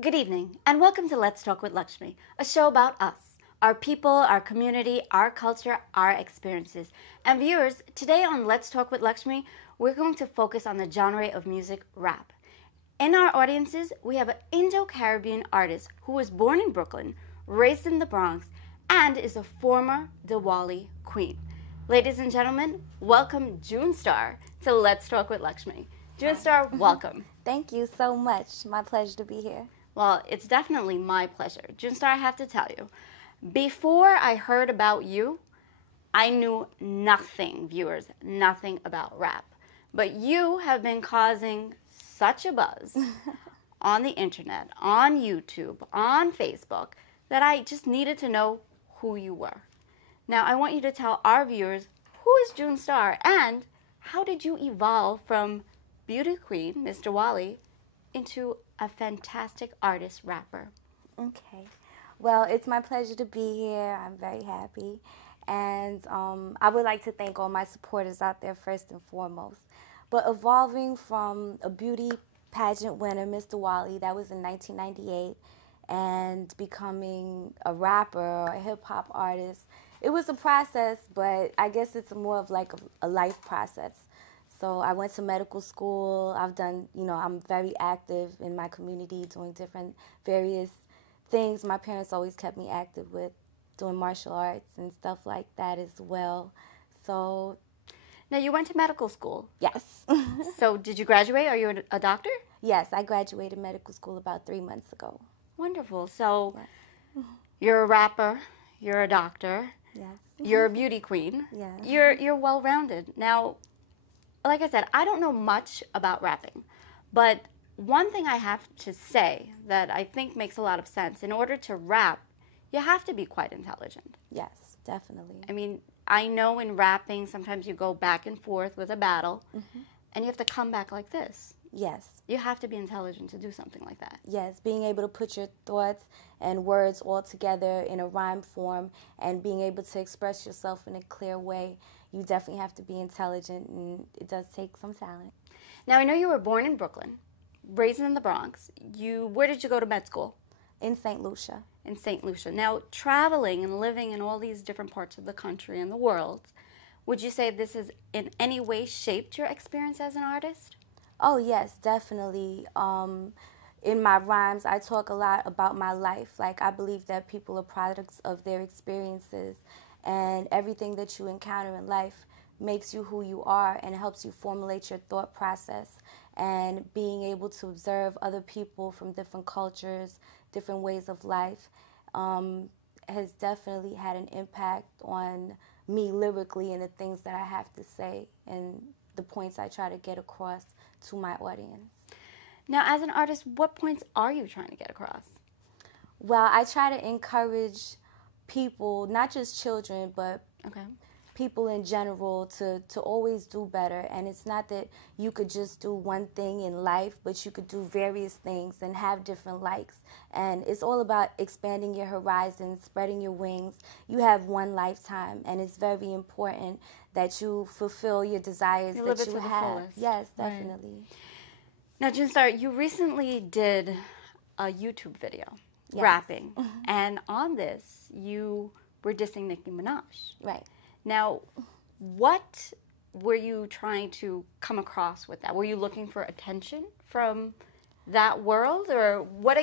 Good evening, and welcome to Let's Talk with Lakshmee, a show about us, our people, our community, our culture, our experiences. And viewers, today on Let's Talk with Lakshmee, we're going to focus on the genre of music, rap. In our audiences, we have an Indo-Caribbean artist who was born in Brooklyn, raised in the Bronx, and is a former Diwali queen. Ladies and gentlemen, welcome June Starr to Let's Talk with Lakshmee. June Starr, welcome. Thank you so much. My pleasure to be here. Well, it's definitely my pleasure. June Starr, I have to tell you, before I heard about you, I knew nothing, viewers, nothing about rap. But you have been causing such a buzz on the internet, on YouTube, on Facebook, that I just needed to know who you were. Now, I want you to tell our viewers, who is June Starr, and how did you evolve from beauty queen, Miss Diwali, into a fantastic artist rapper? Okay. Well, it's my pleasure to be here. I'm very happy. And I would like to thank all my supporters out there first and foremost. But evolving from a beauty pageant winner, Miss Diwali, that was in 1998, and becoming a rapper or a hip-hop artist, it was a process, but I guess it's more of like a life process. So I went to medical school. I've done, I'm very active in my community doing different various things. My parents always kept me active with doing martial arts and stuff like that as well. So. Now, you went to medical school. Yes. So did you graduate? Are you a doctor? Yes, I graduated medical school about 3 months ago. Wonderful. So yes. You're a rapper, you're a doctor, yes. You're a beauty queen, yes. You're well-rounded. Now, like I said, I don't know much about rapping, but one thing I have to say that I think makes a lot of sense, in order to rap, you have to be quite intelligent. Yes, definitely. I mean, I know in rapping, sometimes you go back and forth with a battle, and you have to come back like this. Yes. You have to be intelligent to do something like that. Yes, being able to put your thoughts and words all together in a rhyme form and being able to express yourself in a clear way, you definitely have to be intelligent, and it does take some talent. Now, I know you were born in Brooklyn, raised in the Bronx. Where did you go to med school? In St. Lucia. In St. Lucia. Now, traveling and living in all these different parts of the country and the world, would you say this has in any way shaped your experience as an artist? Oh, yes, definitely. In my rhymes, I talk a lot about my life. Like, I believe that people are products of their experiences, and everything that you encounter in life makes you who you are and helps you formulate your thought process. And being able to observe other people from different cultures, different ways of life, has definitely had an impact on me lyrically and the things that I have to say and the points I try to get across to my audience. Now, as an artist, what points are you trying to get across? Well, I try to encourage people, not just children, but people in general, to always do better. And it's not that you could just do one thing in life, but you could do various things and have different likes. And it's all about expanding your horizons, spreading your wings. You have one lifetime, and it's very important that you fulfill your desires that you have. Yes, definitely. Right. Now, June Starr, you recently did a YouTube video, yes, rapping, and on this, you were dissing Nicki Minaj. Right. Now, what were you trying to come across with that? Were you looking for attention from that world, or what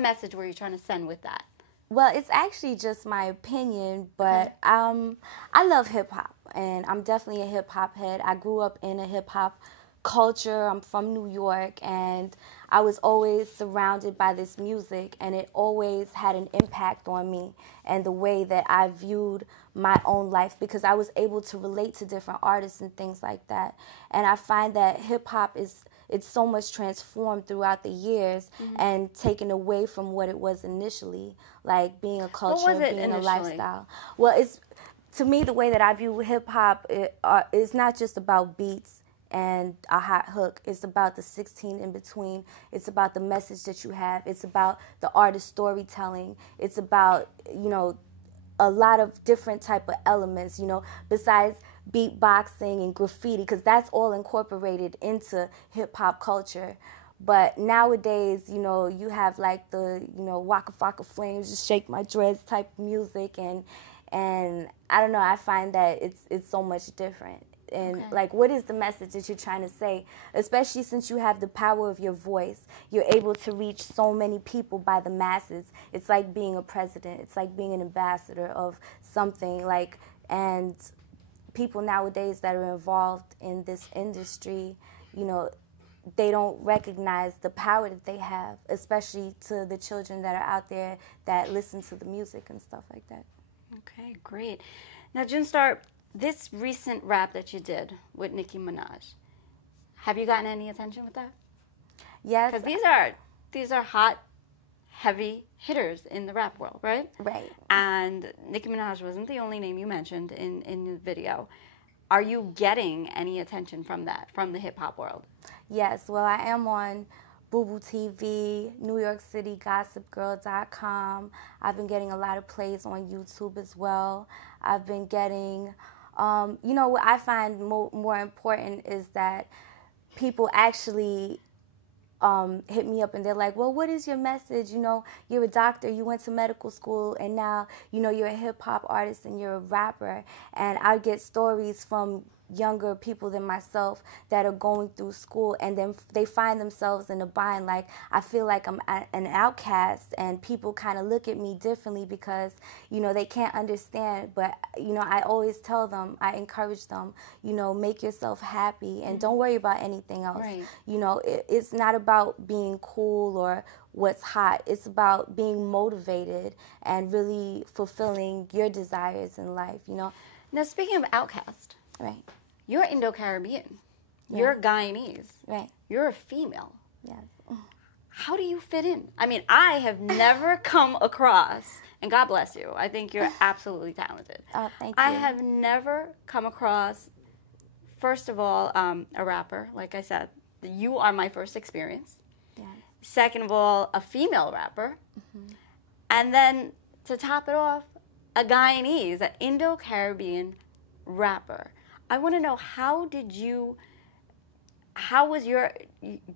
message were you trying to send with that? Well, it's actually just my opinion, but I love hip-hop, and I'm definitely a hip-hop head. I grew up in a hip-hop culture. I'm from New York, and I was always surrounded by this music, and it always had an impact on me and the way that I viewed my own life, because I was able to relate to different artists and things like that. And I find that hip-hop it's so much transformed throughout the years and taken away from what it was initially, like being a culture, being a lifestyle. Well, to me, the way that I view hip-hop is not just about beats and a hot hook. It's about the 16 in between. It's about the message that you have. It's about the artist storytelling. It's about, a lot of different type of elements, besides beatboxing and graffiti, because that's all incorporated into hip-hop culture. But nowadays, you know, you have like the, you know, Waka Flocka Flames, just shake my dreads type music, and I don't know, I find that it's so much different. And like, what is the message that you're trying to say? Especially since you have the power of your voice, you're able to reach so many people by the masses. It's like being a president. It's like being an ambassador of something. Like, and people nowadays that are involved in this industry, you know, they don't recognize the power that they have, especially to the children that are out there that listen to the music and stuff like that. Okay, great. Now, June Starr, this recent rap that you did with Nicki Minaj, have you gotten any attention with that? Yes. Because these are hot, heavy hitters in the rap world, right? Right. And Nicki Minaj wasn't the only name you mentioned in the video. Are you getting any attention from that, from the hip-hop world? Yes. Well, I am on Boo Boo TV, New York City GossipGirl.com. I've been getting a lot of plays on YouTube as well. I've been getting... you know, what I find more important is that people actually hit me up and they're like, well, what is your message? You know, you're a doctor, you went to medical school, and now, you know, you're a hip-hop artist and you're a rapper. And I get stories from younger people than myself that are going through school, and then they find themselves in a bind. Like, I feel like I'm an outcast, and people kind of look at me differently because, you know, they can't understand. But, you know, I always tell them, I encourage them, you know, make yourself happy and don't worry about anything else. Right. You know, it's not about being cool or what's hot. It's about being motivated and really fulfilling your desires in life, you know. Now, speaking of outcast, Right. you're Indo-Caribbean. Yeah. You're Guyanese. Right. You're a female. Yes. How do you fit in? I mean, I have never come across, and God bless you, I think you're absolutely talented. Oh, thank you. I have never come across, first of all, a rapper, like I said. You are my first experience. Yes. Second of all, a female rapper. Mm-hmm. And then, to top it off, a Guyanese, an Indo-Caribbean rapper. I want to know, how was your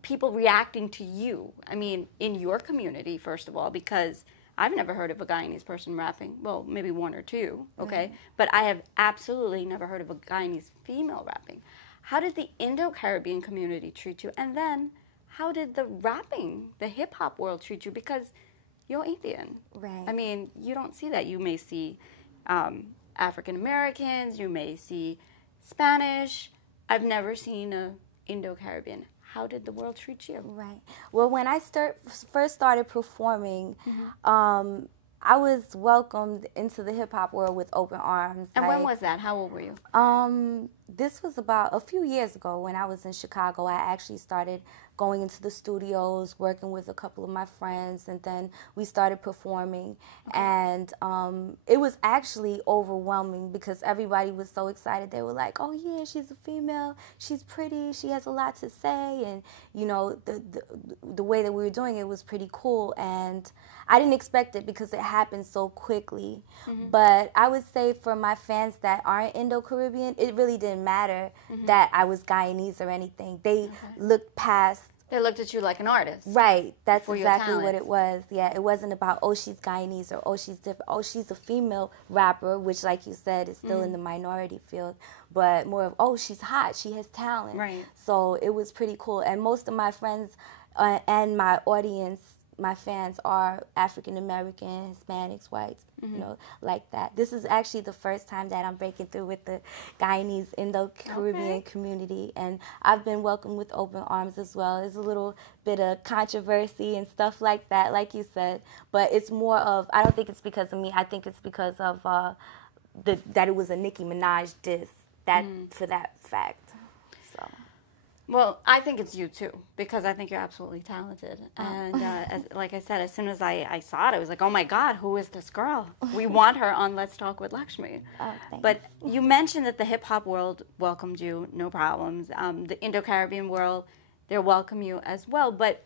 people reacting to you? I mean, in your community, first of all, because I've never heard of a Guyanese person rapping. Well, maybe one or two, okay? Mm-hmm. But I have absolutely never heard of a Guyanese female rapping. How did the Indo-Caribbean community treat you? And then, how did the rapping, the hip-hop world treat you? Because you're Indian. Right. I mean, you don't see that. You may see African Americans, you may see Spanish. I've never seen a Indo-Caribbean. How did the world treat you? Right. Well, when I first started performing, I was welcomed into the hip-hop world with open arms. And when was that? How old were you? This was about a few years ago when I was in Chicago. I actually started going into the studios, working with a couple of my friends, and then we started performing. Okay. And it was actually overwhelming because everybody was so excited. They were like, oh yeah, she's a female, she's pretty, she has a lot to say. And, you know, the way that we were doing it was pretty cool. And I didn't expect it because it happened so quickly. Mm-hmm. But I would say for my fans that aren't Indo-Caribbean, it really didn't matter that I was Guyanese or anything. They looked past. They looked at you like an artist. Right. That's exactly what it was. Yeah, it wasn't about, oh, she's Guyanese or, oh, she's different. Oh, she's a female rapper, which, like you said, is still in the minority field. But more of, oh, she's hot. She has talent. Right. So it was pretty cool. And most of my friends and my audience, my fans, are African American, Hispanics, whites, you know, like that. This is actually the first time that I'm breaking through with the Guyanese Indo-Caribbean community, and I've been welcomed with open arms as well. There's a little bit of controversy and stuff like that, like you said, but it's more of, I don't think it's because of me. I think it's because of that it was a Nicki Minaj diss, for that fact. So. Well, I think it's you too, because I think you're absolutely talented. And like I said, as soon as I saw it, I was like, oh my God, who is this girl? We want her on Let's Talk with Lakshmee. Oh, but you mentioned that the hip-hop world welcomed you, no problems. The Indo-Caribbean world, they welcome you as well. But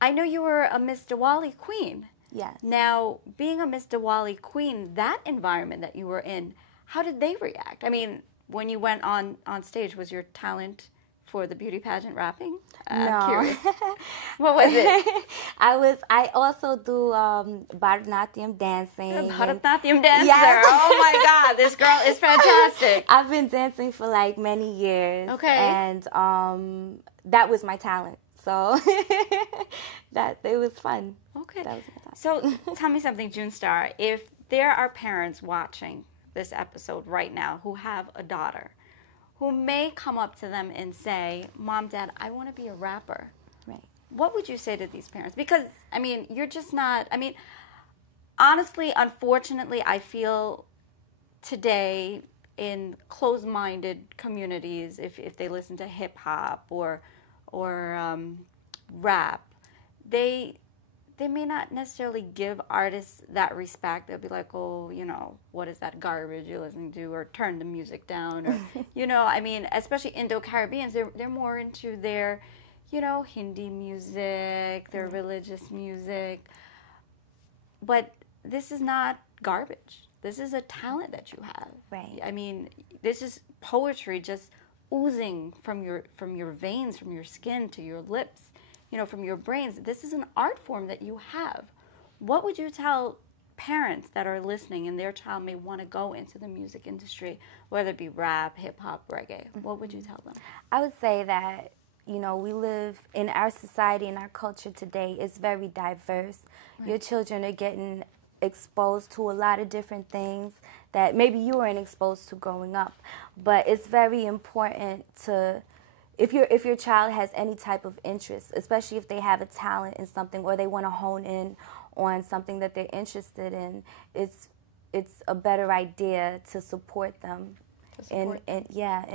I know you were a Miss Diwali queen. Yes. Now, being a Miss Diwali queen, that environment that you were in, how did they react? I mean, when you went on stage, was your talent for the beauty pageant rapping? No. I'm curious. What was it? I also do Bharatanatyam dancing. You're a Bharatanatyam dancer. Yes. Oh my God, this girl is fantastic. I've been dancing for like many years. Okay. And that was my talent. So that it was fun. Okay. That was my talent. So tell me something, June Starr. If there are parents watching this episode right now who have a daughter who may come up to them and say, Mom, Dad, I want to be a rapper. Right. What would you say to these parents? Because, I mean, you're just not, I mean, honestly, unfortunately, I feel today in closed-minded communities, if they listen to hip-hop or rap, they may not necessarily give artists that respect. They'll be like, oh, you know, what is that garbage you're listening to? Or turn the music down. Or, you know, I mean, especially Indo-Caribbeans, they're more into their, you know, Hindi music, their religious music. But this is not garbage. This is a talent that you have. Right. I mean, this is poetry just oozing from your veins, from your skin to your lips, you know, from your brains. This is an art form that you have. What would you tell parents that are listening and their child may want to go into the music industry, whether it be rap, hip-hop, reggae? What would you tell them? I would say that, you know, we live in our society and our culture today is very diverse. Right. Your children are getting exposed to a lot of different things that maybe you weren't exposed to growing up. But it's very important to, if your child has any type of interest, especially if they have a talent in something or they want to hone in on something that they're interested in, it's a better idea to support them. In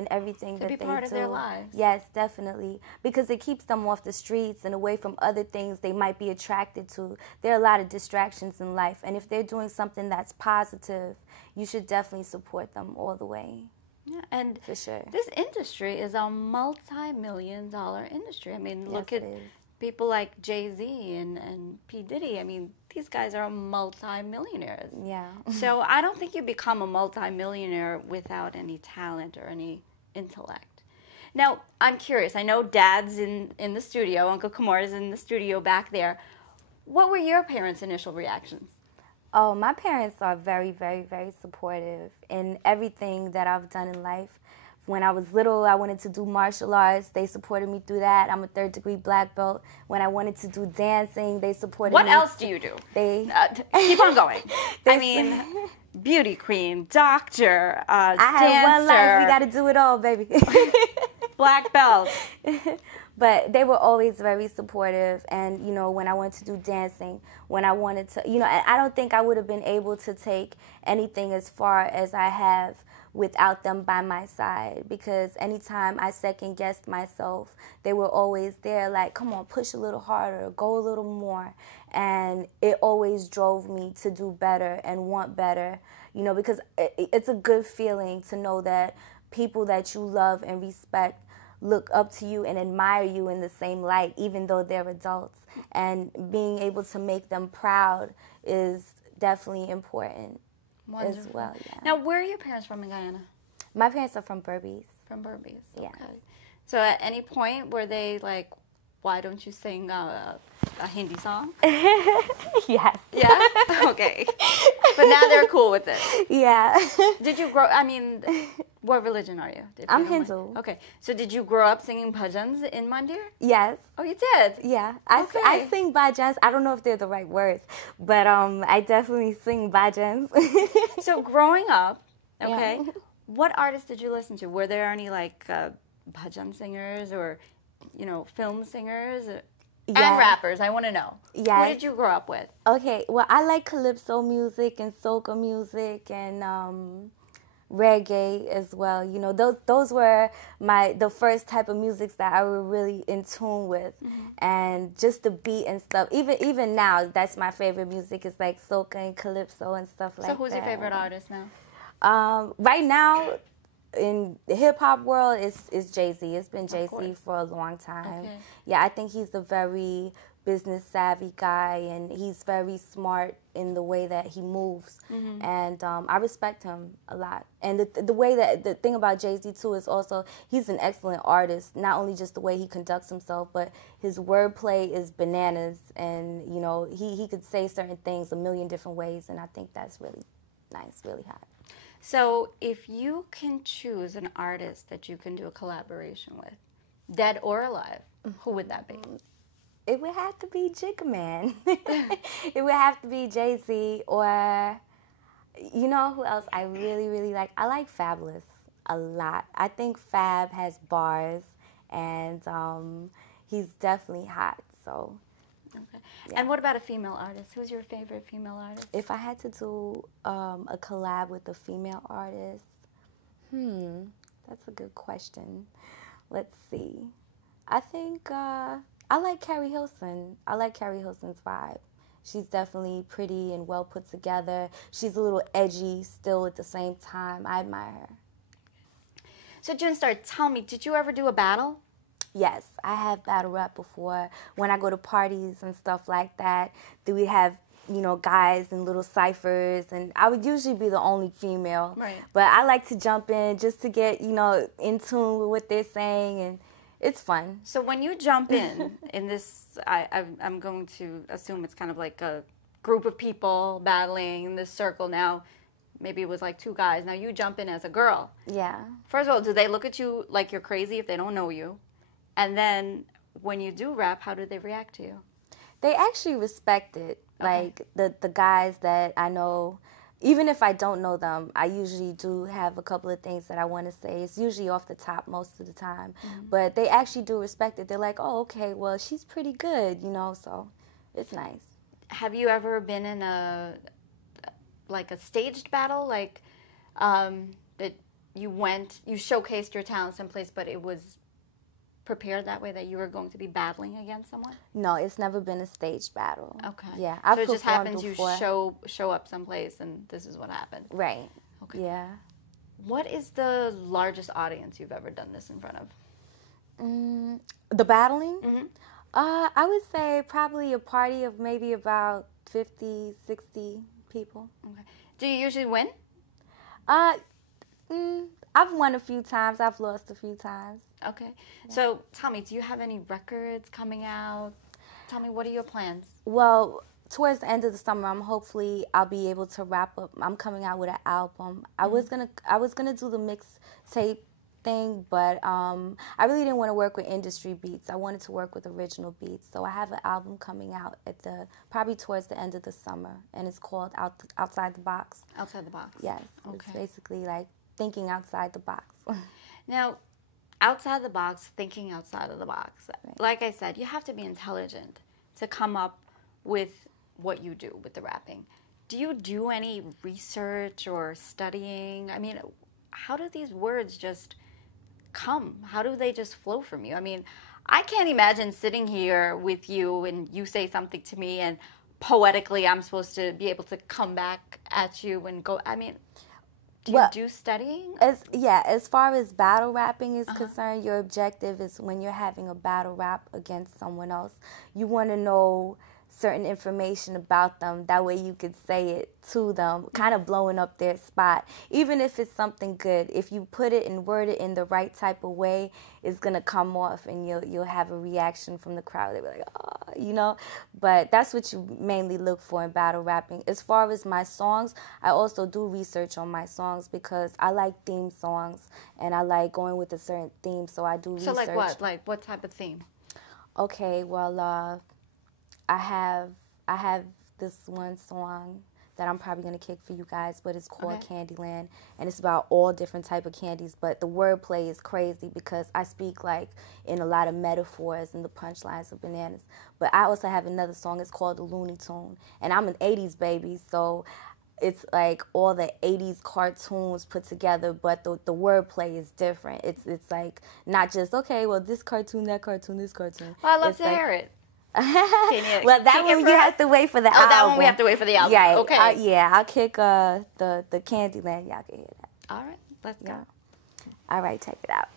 everything that they do. To be part of their lives. Yes, definitely. Because it keeps them off the streets and away from other things they might be attracted to. There are a lot of distractions in life. And if they're doing something that's positive, you should definitely support them all the way. Yeah, and for sure. This industry is a multi-million-dollar industry. I mean, look at people like Jay-Z and P. Diddy. I mean, these guys are multi-millionaires. Yeah. So I don't think you become a multi-millionaire without any talent or any intellect. Now, I'm curious. I know Dad's in the studio. Uncle Kamara's in the studio back there. What were your parents' initial reactions? Oh, my parents are very, very, very supportive in everything that I've done in life. When I was little, I wanted to do martial arts. They supported me through that. I'm a third-degree black belt. When I wanted to do dancing, they supported me. What else do you do? They keep on going. I mean, beauty queen, doctor, I dancer. have one life. We got to do it all, baby. Black belt. But they were always very supportive. And, you know, when I wanted to do dancing, when I wanted to, you know, I don't think I would have been able to take anything as far as I have without them by my side, because anytime I second-guessed myself, they were always there like, come on, push a little harder, go a little more. And it always drove me to do better and want better, you know, because it's a good feeling to know that people that you love and respect look up to you and admire you in the same light, even though they're adults. And being able to make them proud is definitely important. Wonderful. As well, yeah. Now, where are your parents from in Guyana? My parents are from Berbice. From Berbice, yeah. Okay. So at any point were they like, why don't you sing a Hindi song? Yes. Yeah? Okay. But now they're cool with it. Yeah. Did you grow, I mean, what religion are you? I'm Hindu. Okay. So did you grow up singing bhajans in Mandir? Yes. Oh, you did? Yeah. Okay. I sing bhajans. I don't know if they're the right words, but I definitely sing bhajans. So growing up, okay, Yeah. What artists did you listen to? Were there any like bhajan singers or, you know, film singers? Yes. And rappers, I want to know. Yes. What did you grow up with? Okay, well, I like calypso music and soca music and reggae as well. You know, those were the first type of music that I was really in tune with. Mm-hmm. And just the beat and stuff. Even now, that's my favorite music. It's like soca and calypso and stuff like that. So who's your favorite artist now? Right now, in the hip-hop world, it's Jay-Z. It's been Jay-Z for a long time. Okay. Yeah, I think he's a very business savvy guy, and he's very smart in the way that he moves. And I respect him a lot. And the way that, the thing about Jay-Z too is also he's an excellent artist, not only just the way he conducts himself, but his wordplay is bananas, and you know, he could say certain things a million different ways, and I think that's really nice, really hot. So if you can choose an artist that you can do a collaboration with, dead or alive, who would that be? It would have to be Jigga Man. It would have to be Jay-Z, or you know who else I really, really like? I like Fabulous a lot. I think Fab has bars, and he's definitely hot. So. Okay. Yeah. And what about a female artist? Who's your favorite female artist? If I had to do a collab with a female artist, that's a good question. Let's see. I think I like Carrie Hilson. I like Carrie Hilson's vibe. She's definitely pretty and well put together. She's a little edgy still at the same time. I admire her. So June Starr, tell me, did you ever do a battle? Yes, I have battle rap before. When I go to parties and stuff like that, do we have, you know, guys and little ciphers, and I would usually be the only female. Right. But I like to jump in just to get, you know, in tune with what they're saying, and it's fun. So when you jump in this, I'm going to assume it's kind of like a group of people battling in this circle now. Maybe it was like two guys. Now you jump in as a girl. Yeah. First of all, do they look at you like you're crazy if they don't know you? And then when you do rap, how do they react to you? They actually respect it. Okay. Like the guys that I know, even if I don't know them, I usually do have a couple of things that I want to say. It's usually off the top most of the time. But they actually do respect it. They're like, oh, okay, well, she's pretty good, you know, so it's nice. Have you ever been in a staged battle, like that you showcased your talent someplace, but it was prepared that way that you were going to be battling against someone? No, it's never been a staged battle. Okay. Yeah, so it just happens before. You show up someplace and this is what happened. Right. Okay. Yeah. What is the largest audience you've ever done this in front of? The battling? I would say probably a party of maybe about 50, 60 people. Okay. Do you usually win? I've won a few times. I've lost a few times. Okay. Yeah. So tell me, do you have any records coming out? Tell me, what are your plans? Well, towards the end of the summer, I'll be able to wrap up. I'm coming out with an album. I was gonna do the mixtape thing, but I really didn't want to work with industry beats. I wanted to work with original beats. So I have an album coming out probably towards the end of the summer, and it's called Outside the Box. Outside the Box. Yes. Okay. It's basically like thinking outside the box. Now, outside the box, thinking outside of the box. Right. Like I said, you have to be intelligent to come up with what you do with the rapping. Do you do any research or studying? I mean, how do these words just come? How do they just flow from you? I mean, I can't imagine sitting here with you and you say something to me and poetically I'm supposed to be able to come back at you and go, I mean, do you do studying? As far as battle rapping is concerned, your objective is when you're having a battle rap against someone else, you want to know certain information about them. That way you could say it to them, kind of blowing up their spot. Even if it's something good, if you put it and word it in the right type of way, it's going to come off and you'll have a reaction from the crowd. They'll be like, oh, you know. But that's what you mainly look for in battle rapping. As far as my songs, I also do research on my songs because I like theme songs and I like going with a certain theme, so I do research. So like what? Like what type of theme? Okay, well, I have this one song that I'm probably going to kick for you guys, but it's called Candyland, and it's about all different type of candies, but the wordplay is crazy because I speak like in a lot of metaphors and the punchlines of bananas. But I also have another song, it's called The Looney Tune, and I'm an 80s baby, so it's like all the 80s cartoons put together, but the wordplay is different. It's like not just, okay, well, this cartoon, that cartoon, this cartoon. Well, I'd love to hear it. Well, that one you have to wait for the album. Oh, that one we have to wait for the album. Yeah, okay. I'll kick the Candyland. Y'all can hear that. All right, let's go. All right, check it out.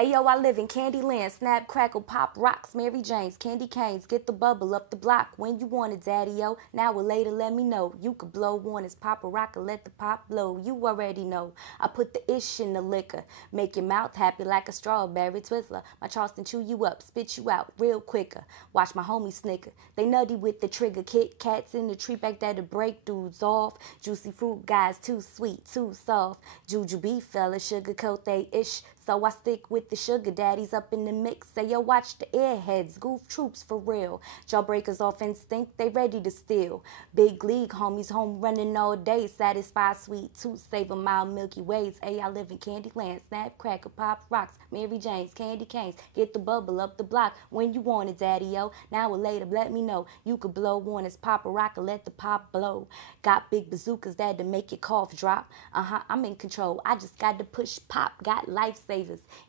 Ayo, I live in Candyland, snap, crackle, pop, rocks, Mary Jane's, candy canes, get the bubble up the block when you want it, daddy-o. Now or later, let me know. You could blow one as pop a rock or let the pop blow. You already know. I put the ish in the liquor, make your mouth happy like a strawberry Twizzler. My Charleston chew you up, spit you out real quicker. Watch my homies snicker. They nutty with the trigger, Kit Kats in the tree back that'll break dudes off. Juicy fruit guys, too sweet, too soft. Jujube fellas, sugarcoat they ish. So I stick with the sugar daddies up in the mix. Say, yo, watch the airheads, goof troops for real. Jawbreakers off instinct, they ready to steal. Big league homies home running all day. Satisfied sweet tooth, save a mile Milky Ways. Hey, I live in Candyland, snap, cracker, pop, rocks, Mary Jane's, candy canes. Get the bubble up the block when you want it, daddy-o. Now or later, let me know. You could blow one as pop a rock or let the pop blow. Got big bazookas that to make your cough drop. I'm in control. I just got to push pop. Got lifesavers.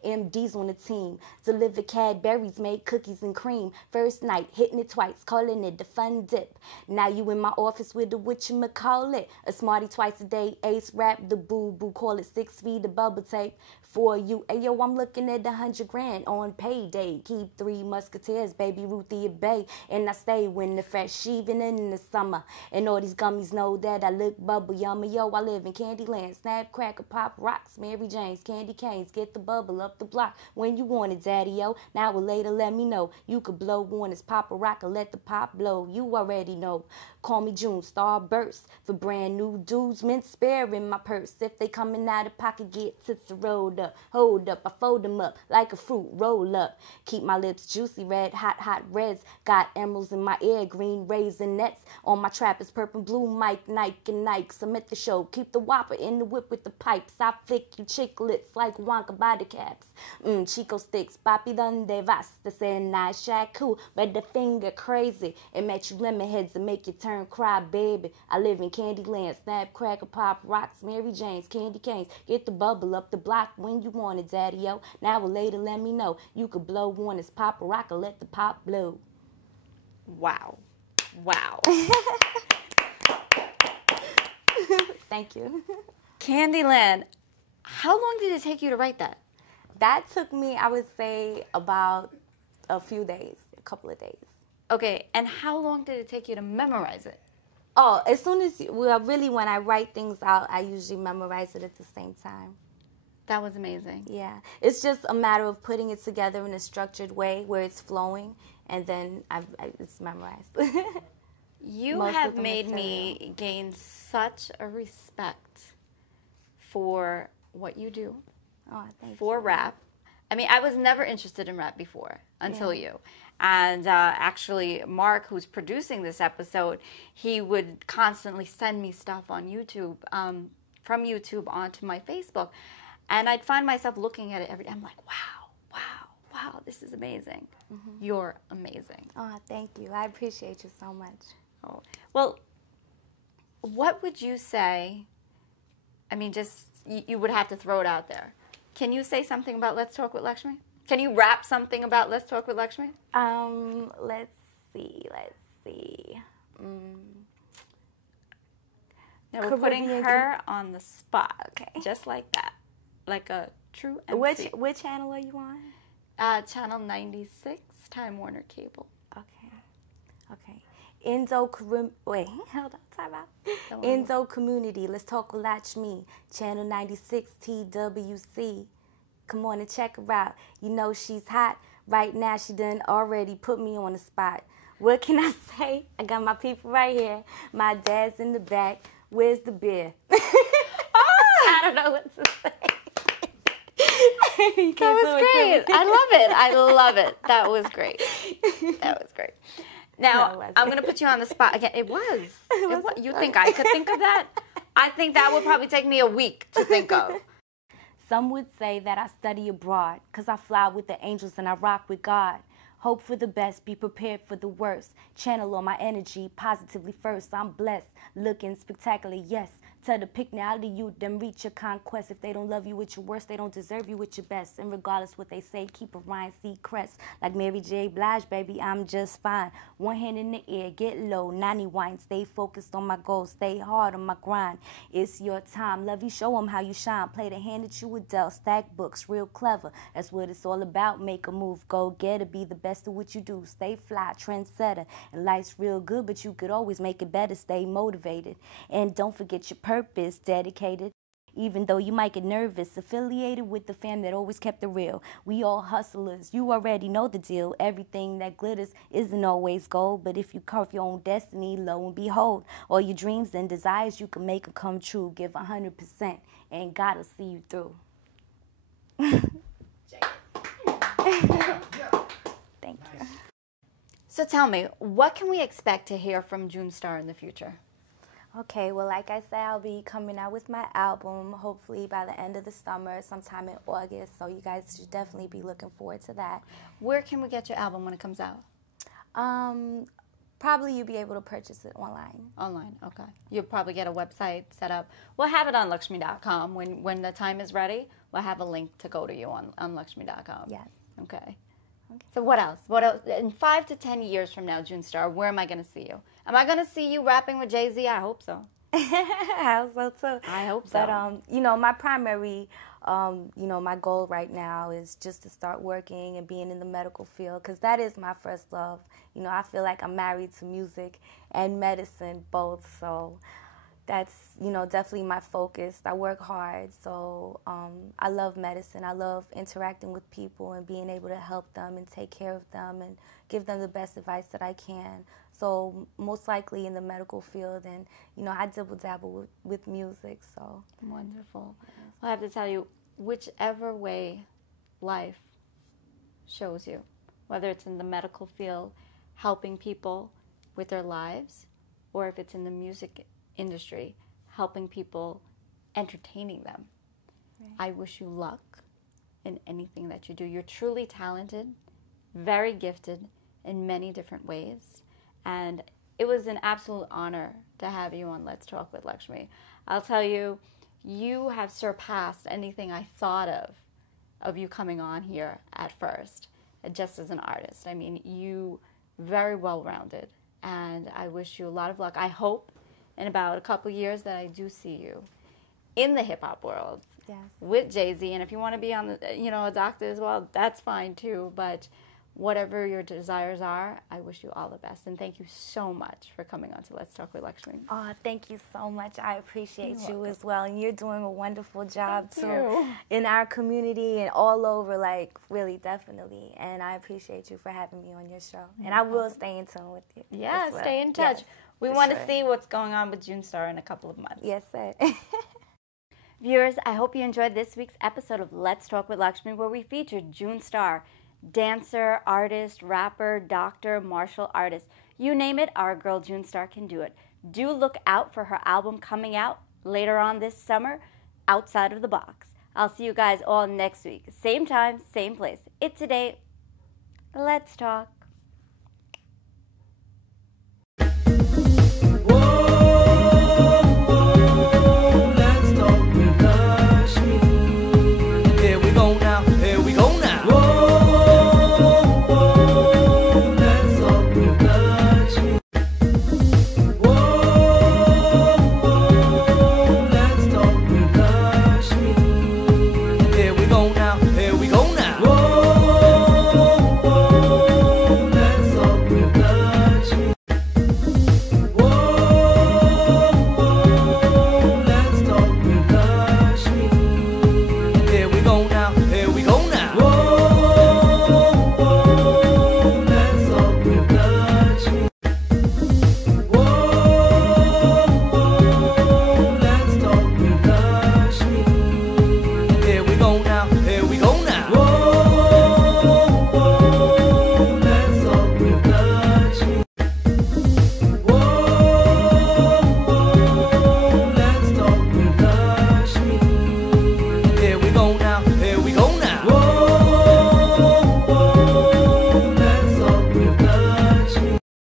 MDs on the team. Deliver Cadberries, made cookies and cream. First night, hitting it twice, calling it the fun dip. Now you in my office with the whatchamacallit. A smarty twice a day, ace rap the boo-boo. Call it 6 feet of bubble tape for you. Ayo, I'm looking at 100 grand on payday. Keep 3 musketeers, baby Ruthie at bay. And I stay when the fresh, even in the summer. And all these gummies know that I look bubble yummy. Yo, I live in Candyland, snap, cracker, pop, rocks, Mary Jane's, candy canes. Get the bubble up the block when you want it, daddy-o. Now or later, let me know. You could blow one as pop a rock or let the pop blow. You already know. Call me June Starr burst for brand new dudes. Mint spare in my purse. If they coming out of pocket, get tits rolled up. Hold up, I fold them up like a fruit roll up. Keep my lips juicy, red, hot, hot reds. Got emeralds in my ear, green raisinets. On my trap is purple, blue, Mike, Nike, and Nikes. I'm at the show. Keep the whopper in the whip with the pipes. I flick you chicklets like Wonka body caps. Chico sticks, papi donde vas? The say nice shaku, but the finger crazy. It make you lemon heads and make you turn cry, baby. I live in Candyland, snap, cracker, pop, rocks, Mary Jane's, candy canes. Get the bubble up the block when you want it, daddy-o. Now or later, let me know. You could blow one as pop a rock or let the pop blow. Wow. Wow. Thank you. Candyland. How long did it take you to write that? That took me, I would say, about a few days, a couple of days. Okay, and how long did it take you to memorize it? Oh, as soon as, really when I write things out, I usually memorize it at the same time. That was amazing. Yeah. It's just a matter of putting it together in a structured way where it's flowing, and then it's memorized. You have made me gain such a respect for what you do, for rap. I mean, I was never interested in rap before until you. And actually, Mark, who's producing this episode, he would constantly send me stuff on YouTube, from YouTube onto my Facebook. And I'd find myself looking at it every day. I'm like, wow, this is amazing. Mm-hmm. You're amazing. Oh, thank you. I appreciate you so much. Oh. Well, what would you say? I mean, just, you would have to throw it out there. Can you say something about Let's Talk with Lakshmee? Can you rap something about Let's Talk with Lakshmee? Let's see. Now we're putting her on the spot, just like that, like a true MC. Which channel are you on? Channel 96, Time Warner Cable. Okay. Indo-Caribbean. Wait, hold on, time out. Indo-Community. Let's Talk with Lakshmee. Channel 96, TWC. Come on and check her out. You know she's hot. Right now, she done already put me on the spot. What can I say? I got my people right here. My dad's in the back. Where's the beer? I don't know what to say. That was great. I love it. That was great. Now, I'm going to put you on the spot again. It was. You think I could think of that? I think that would probably take me a week to think of. Some would say that I study abroad, 'cause I fly with the angels and I rock with God. Hope for the best, be prepared for the worst. Channel all my energy positively first. I'm blessed, looking spectacular, yes. To the picknality youth, them reach your conquest. If they don't love you with your worst, they don't deserve you with your best. And regardless what they say, keep a Ryan C. crest. Like Mary J. Blige, baby, I'm just fine. One hand in the air, get low, 90 wine. Stay focused on my goals, stay hard on my grind. It's your time, love you, show them how you shine. Play the hand that you were dealt, stack books, real clever. That's what it's all about, make a move, go get it. Be the best of what you do, stay fly, trendsetter. And life's real good, but you could always make it better, stay motivated. And don't forget your purpose, dedicated. Even though you might get nervous, affiliated with the fam that always kept it real. We all hustlers, you already know the deal. Everything that glitters isn't always gold, but if you carve your own destiny, lo and behold, all your dreams and desires, you can make them come true. Give 100%, and God will see you through. Thank you. So tell me, what can we expect to hear from June Starr in the future? Okay, well, like I said, I'll be coming out with my album hopefully by the end of the summer, sometime in August. So you guys should definitely be looking forward to that. Where can we get your album when it comes out? Probably you'll be able to purchase it online. Online, okay. You'll probably get a website set up. We'll have it on Lakshmee.com. When the time is ready, we'll have a link to go to you on Lakshmee.com. Yes. Okay. So what else? What else? In 5 to 10 years from now, June Starr, where am I going to see you? Am I going to see you rapping with Jay-Z? I hope so. I hope so too. I hope so. But you know, my primary, my goal right now is just to start working and being in the medical field, because that is my first love. You know, I feel like I'm married to music and medicine both, so that's, definitely my focus. I work hard, so I love medicine. I love interacting with people and being able to help them and take care of them and give them the best advice that I can. So most likely in the medical field, and I dabble with music. So wonderful. Well, I have to tell you, whichever way life shows you, whether it's in the medical field, helping people with their lives, or if it's in the music industry, helping people, entertaining them. Right. I wish you luck in anything that you do. You're truly talented, very gifted in many different ways, and it was an absolute honor to have you on Let's Talk with Lakshmee. I'll tell you, you have surpassed anything I thought of you coming on here at first, just as an artist. I mean, you very well-rounded, and I wish you a lot of luck. I hope in about a couple years that I do see you in the hip-hop world. Yes. With Jay-Z, and if you want to be on a doctor as well, that's fine too, but whatever your desires are, I wish you all the best, and thank you so much for coming on to Let's Talk with Lakshmee. Oh, thank you so much. I appreciate you as well, and you're doing a wonderful job too in our community and all over, like really, definitely, and I appreciate you for having me on your show, and I will stay in tune with you. Yeah, well. Stay in touch. Yes, we want to see what's going on with June Starr in a couple of months. Yes, sir. Viewers, I hope you enjoyed this week's episode of Let's Talk with Lakshmee, where we featured June Starr, dancer, artist, rapper, doctor, martial artist. You name it, our girl June Starr can do it. Do look out for her album coming out later on this summer, Outside of the Box. I'll see you guys all next week. Same time, same place. It's today. Let's talk.